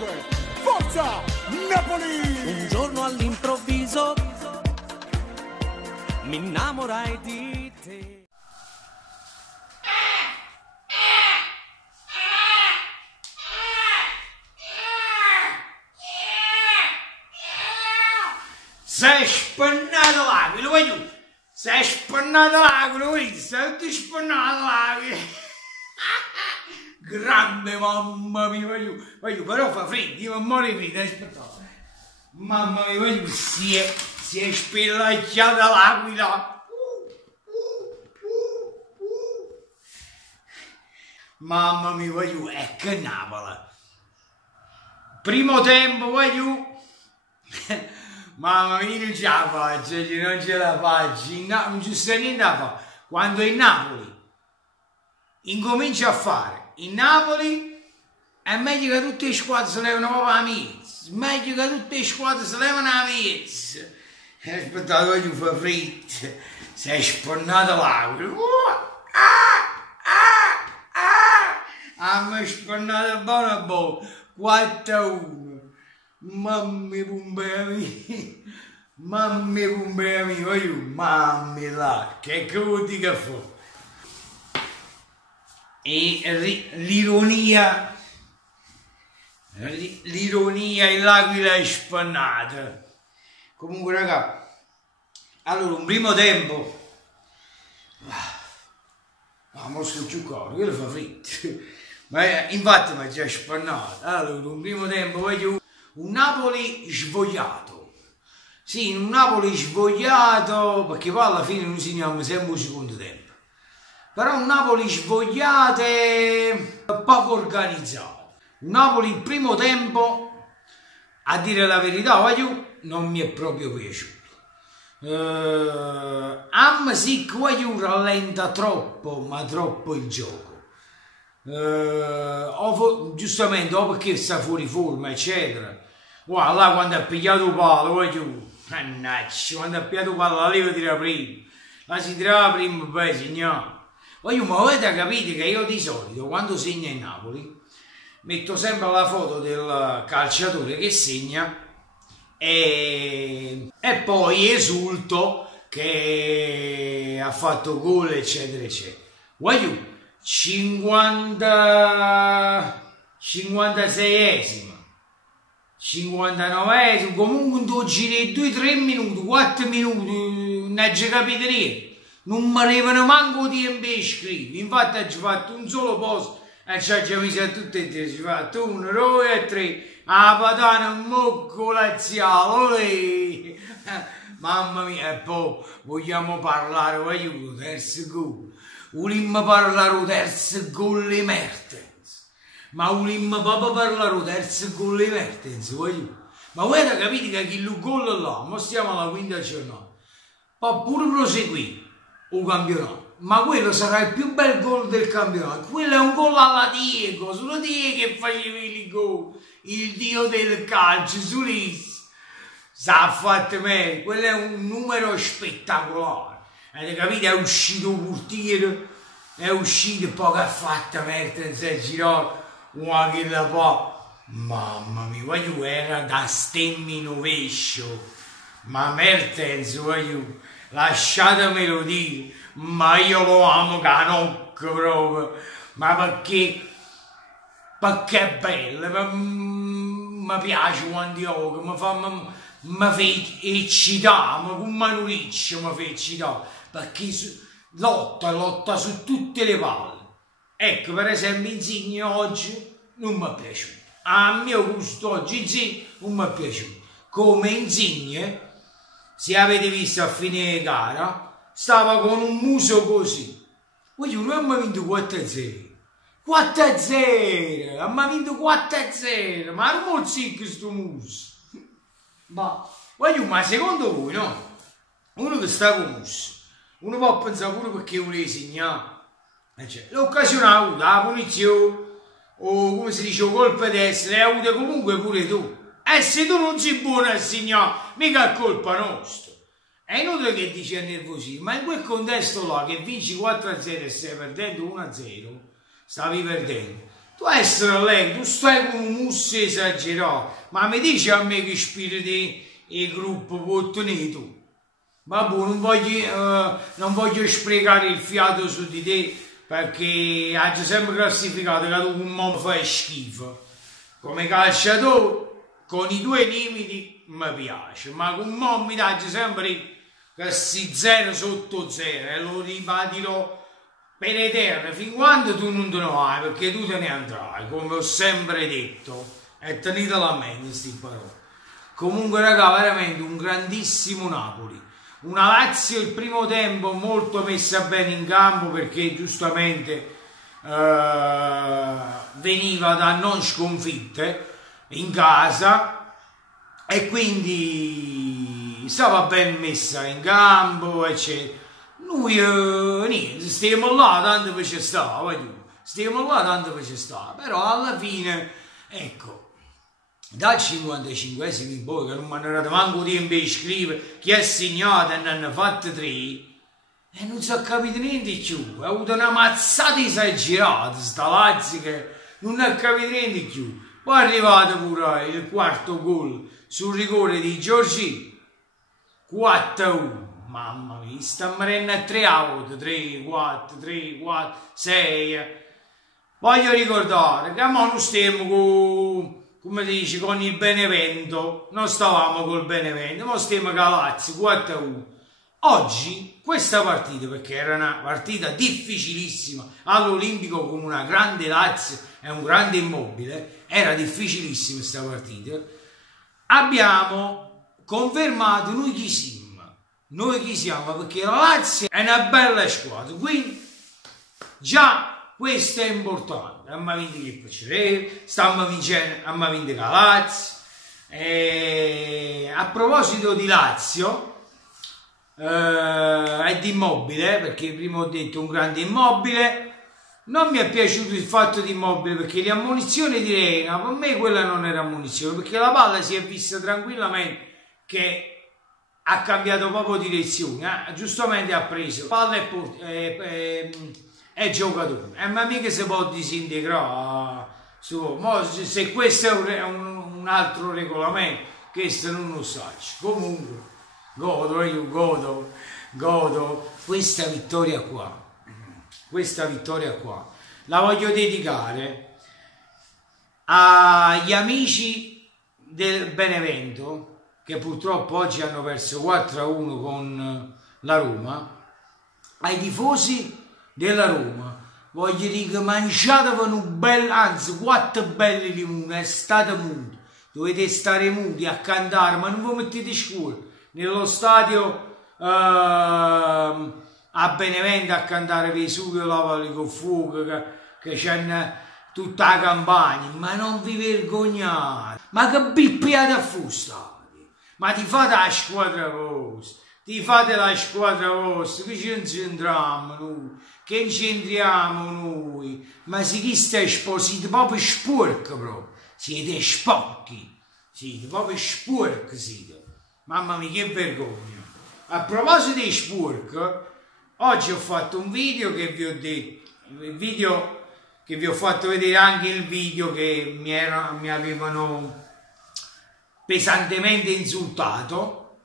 5. Forza Napoli! Un giorno all'improvviso mi innamorai di te. Sei spannato l'aquila, voglio! Sei spannato l'aquila, voglio! Sei tutti spannato l'aquila! Grande, mamma mia, voglio, però fa freddo, io mi muore di freddo, aspetta. Mamma mia, voglio, si è spillacchiata l'aquila! Mamma mia, voglio, è che Napoli! Primo tempo, voglio! Mamma mia, non ce la faccio, non ce la faccio, non ci sta niente da fare. Quando il Napoli incomincia a fare il Napoli, è meglio che tutte le squadre si levano proprio a mezzo, meglio che tutte le squadre si levano a mezzo. Aspettate, voglio fare fritto, sei spannato l'aquila. Mi spannato buono, 4-1. Mamma pumbea mia, voglio, mamma là, che codi che fa. E l'ironia e l'aquila è spannata. Comunque raga, allora un primo tempo, non sto giocando, quello fa fritto, ma infatti mi ha già spannato. Allora un primo tempo voglio un Napoli svogliato, sì, un Napoli svogliato, perché poi alla fine noi segniamo sempre un secondo tempo, però un Napoli svogliato e poco organizzato. Un Napoli il primo tempo, a dire la verità, non mi è proprio piaciuto. Sì, voglio rallenta troppo, ma troppo il gioco. Giustamente o perché sta fuori forma eccetera. Guarda là quando ha pigliato il palo, mannaggia, quando ha pigliato il palo la leva tira prima, la si tirava prima poi segnava. Ma avete capito che io di solito quando segna in Napoli metto sempre la foto del calciatore che segna e poi esulto che ha fatto gol eccetera eccetera. 56esima, 59esima, comunque tu giri 2-3 minuti, 4 minuti, non ci capite niente. Non mi arrivano manco tempo di scrivere. Infatti ci ho fatto un solo posto e ci ha messo a tutte e tre, ci ho fatto 1, 2 e 3, a patana, un mocco laziale, mamma mia, e poi vogliamo parlare, voglio, terzo gol. Vogliamo parlare del terzo gol di Mertens, ma vogliamo proprio parlare del terzo gol di Mertens, ma voi avete capito che il gol là, ma stiamo alla quinta giornata, può pure proseguire il campionato, ma quello sarà il più bel gol del campionato, quello è un gol alla Diego, solo Diego che faceva il gol, il dio del calcio, Sulis, sa fatto meglio, quello è un numero spettacolare. Avete capito? È uscito un portiere, è uscito e poi che ha fatto Mertens e girato una che la poi, mamma mia, era da stemmi rovescio, ma Mertens, lasciatemelo dire, ma io lo amo canocchio proprio, ma perché è bello, mi piace quando gioca, mi fa eccitare, come Manucci mi fa eccitare, perché lotta su tutte le palle. Ecco, per esempio Insigne oggi non mi è piaciuto, a mio gusto oggi Insigne non mi è piaciuto, come Insigne, se avete visto a fine gara, stava con un muso così, non abbiamo vinto 4-0, 4-0, abbiamo vinto 4-0, ma non mozzicco sto muso. Ma secondo voi, no? Uno che sta con muso, uno può pensare pure perché vuole segnare, l'occasione ha avuto, la punizione, o come si dice, colpa d'essere, l'hai avuta comunque pure tu. E se tu non sei buono a segnare, mica è colpa nostra. È inutile che dici a nervosismo, ma in quel contesto là, che vinci 4-0 e stai perdendo 1-0, stavi perdendo, tu essere lei, tu stai con un musso esagerato, ma mi dici a me che spiriti il gruppo può ottenere tu? Vabbè, non voglio sprecare il fiato su di te, perché hai sempre classificato che tu un uomo fai schifo. Come calciatore, con i tuoi limiti, mi piace, ma con un uomo mi dai sempre che si 0 sotto 0 e lo ribadirò per eterno, fin quando tu non te ne vai, perché tu te ne andrai, come ho sempre detto, e tenetela a mente queste parole. Comunque raga, veramente un grandissimo Napoli, una Lazio il primo tempo molto messa bene in campo, perché giustamente veniva da non sconfitte in casa e quindi stava ben messa in campo, eccetera. Noi niente, stiamo là tanto per ci stare, stiamo là tanto per ci stare, però alla fine, ecco, dal 55esimo in poi, che non mi hanno dato manco tempo di scrivere chi ha segnato e ne hanno fatto 3, e non si è capito niente più, ha avuto una mazzata esagerata, sta Lazio che non ha capito niente più. Poi è arrivato pure il quarto gol sul rigore di Giorgi, 4-1. Mamma mia, sta morendo a 3 out, 3, 4, 3, 4, 6. Voglio ricordare che ma non stiamo con, come dici, con il Benevento, non stavamo col Benevento, ma stiamo con la Lazio, 4-1. Oggi questa partita, perché era una partita difficilissima all'Olimpico con una grande Lazio e un grande Immobile, era difficilissima questa partita, abbiamo confermato noi chi siamo. Noi chi siamo? Perché la Lazio è una bella squadra, quindi già questo è importante. Abbiamo vinto il Piacere, stiamo vincendo, abbiamo vinto la Lazio. A proposito di Lazio e di Immobile, perché prima ho detto un grande Immobile, non mi è piaciuto il fatto di Immobile, perché le ammonizioni di Reina, per me quella non era ammonizione, perché la palla si è vista tranquillamente che ha cambiato proprio direzione, giustamente ha preso palla e giocatore, ma mica si può disintegrare se questo è un altro regolamento, questo non lo so. Comunque godo questa vittoria qua, la voglio dedicare agli amici del Benevento, che purtroppo oggi hanno perso 4-1 con la Roma, ai tifosi della Roma voglio dire che mangiatevano un bel, anzi 4 belli limoni e state muti, dovete stare muti a cantare, ma non vi mettete scuola nello stadio a Benevento a cantare Vesuvio lavali con fuoco, che c'hanno tutta la campagna, ma non vi vergognate, ma che bippiate a fusta. Ma ti fate la squadra vostra, che ci incentriamo noi, che incentriamo noi, ma se chi sta siete proprio sporchi proprio, siete sporchi, siete proprio sporchi siete, mamma mia che vergogna. A proposito di sporchi, oggi ho fatto un video che vi ho detto, che vi ho fatto vedere anche il video che mi avevano pesantemente insultato.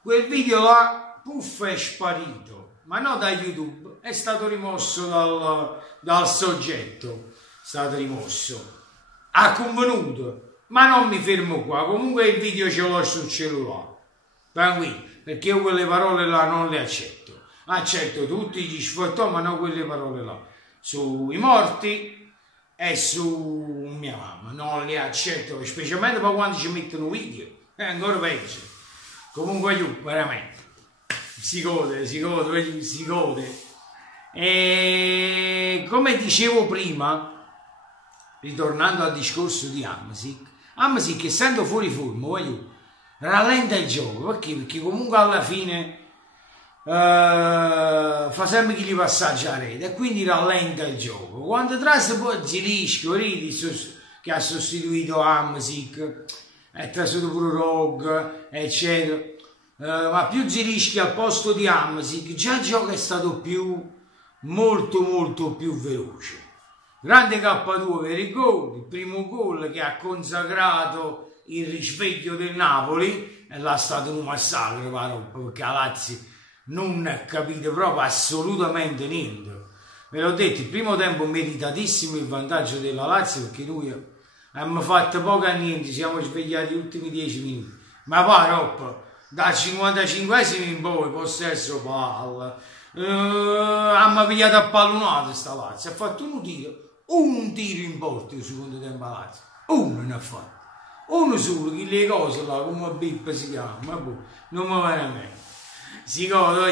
Quel video là, puff, è sparito, ma non da YouTube, è stato rimosso dal soggetto, è stato rimosso, ha convenuto, ma non mi fermo qua, comunque il video ce l'ho sul cellulare, tranquillo, perché io quelle parole là non le accetto tutti gli sfottò, ma non quelle parole là, sui morti e su mia mamma, non le accetto, specialmente poi quando ci mettono video, è ancora peggio. Comunque io, veramente, si gode. E come dicevo prima, ritornando al discorso di Hamsik, essendo fuori forma, rallenta il gioco, perché comunque alla fine fa sempre che gli passaggi a rete e quindi rallenta il gioco. Quando trasse poi Zilisco che ha sostituito Hamsik, è trasferito pure Rog, eccetera, ma più Zilischi al posto di Hamsik, già il gioco è stato molto più veloce, Grande K2 per il gol, il primo gol che ha consacrato il risveglio del Napoli, e là è stato un massacro, perché la Lazio non ha capito proprio assolutamente niente. Ve l'ho detto, il primo tempo meritatissimo il vantaggio della Lazio, perché noi abbiamo fatto poco a niente, siamo svegliati gli ultimi 10 minuti, ma poi Rob, dal 55esimo in poi, possesso palla, abbiamo pigliato a pallonate sta Lazio, ha fatto un tiro in porta il secondo tempo a Lazio, uno ne ha fatto, uno solo, che le cose là, come Bippa si chiama, ma boh, non mi viene a me, si cosa,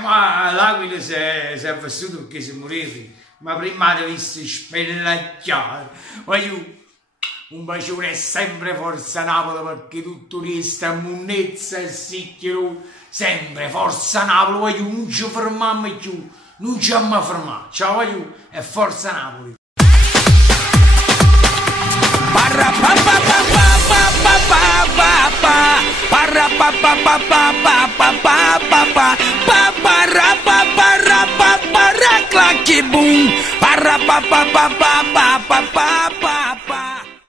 ma l'Aquila si è vissuto perché si moreva, ma prima di visto spellacchiare, un bacione è sempre Forza Napoli, perché tutto resta a munnezza e sicchio, sempre Forza Napoli, non ci fermiamo più, non ci abbiamo fermato, ciao e Forza Napoli. Clacky boom,